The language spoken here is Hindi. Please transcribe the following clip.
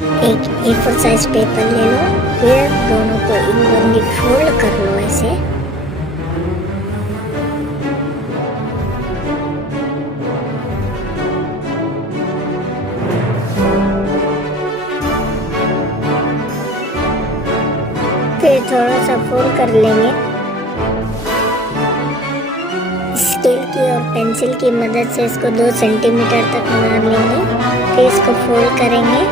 एक A4 साइज पेपर ले लो, फिर दोनों को इक्वली फोल्ड कर लो ऐसे। फिर थोड़ा सा फोल्ड कर लेंगे। स्केल की और पेंसिल की मदद से इसको 2 सेंटीमीटर तक मार लेंगे। फिर इसको फोल्ड करेंगे।